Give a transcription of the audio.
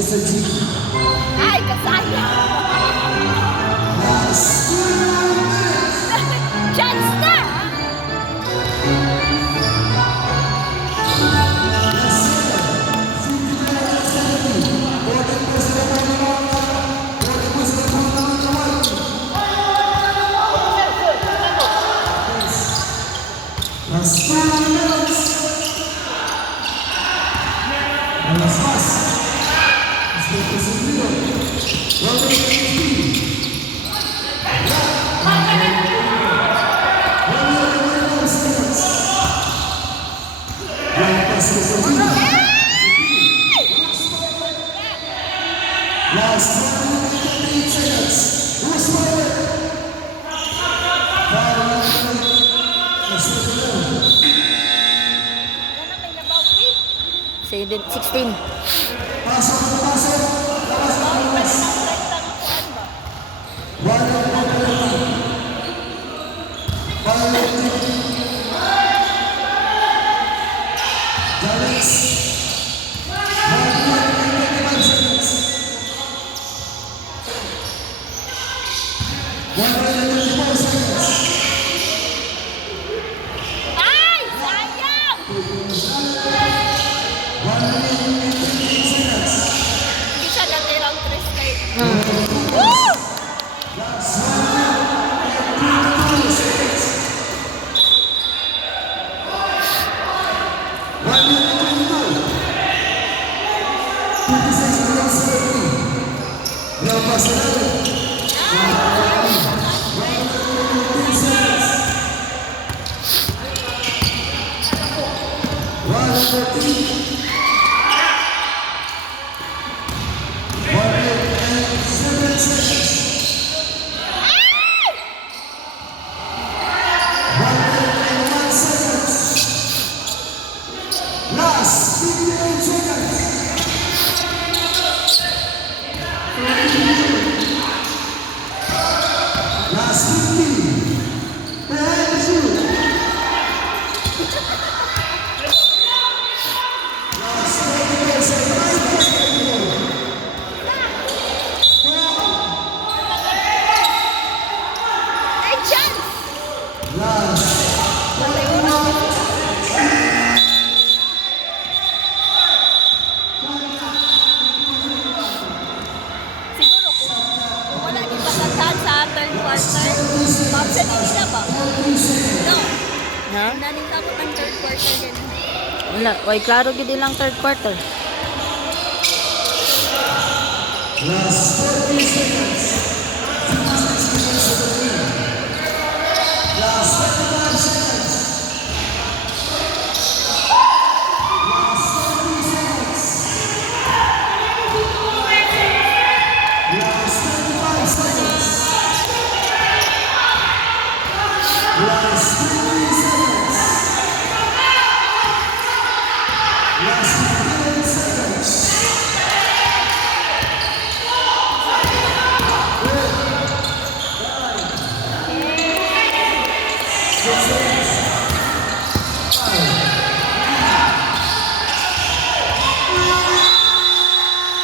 Ay, kasaya. Chance na. Last 15 seconds. Who's smiling? Una may nabaw, eh. 16. Pasok, pasok. Labas na, labas. Ay, sayang. Hindi siya natirang 3 straight. Woo! Last 15 seconds. Last 15. And shoot. Last 20 seconds. Ay, chance. Last. Siguro kung wala di pa kasal sa third quarter, mabsat hindi na ba? No. Ha? Naning tapos ang third quarter din. Wala. Oy, klaro gid lang third quarter. Last 40 seconds.